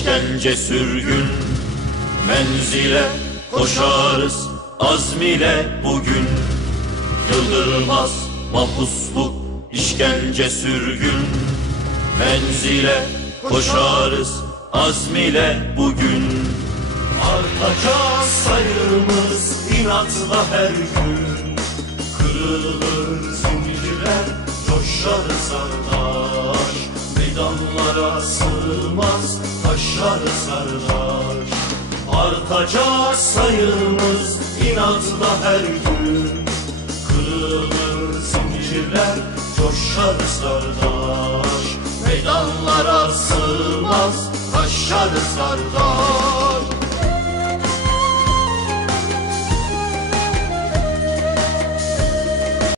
işkence sürgün. Menzile koşarız azm ile bugün. Yıldırmaz mahpusluk, işkence sürgün. Menzile koşarız azm ile bugün. Artacak sayımız inatla her gün. Kırılır zincirler, coşar sardaş. Meydanlara sığmaz, taşar sardaş. Artacak sayımız inatla her gün. Kırılır zincirler, coşar sardaş. Meydanlara sığmaz, taşar sardaş.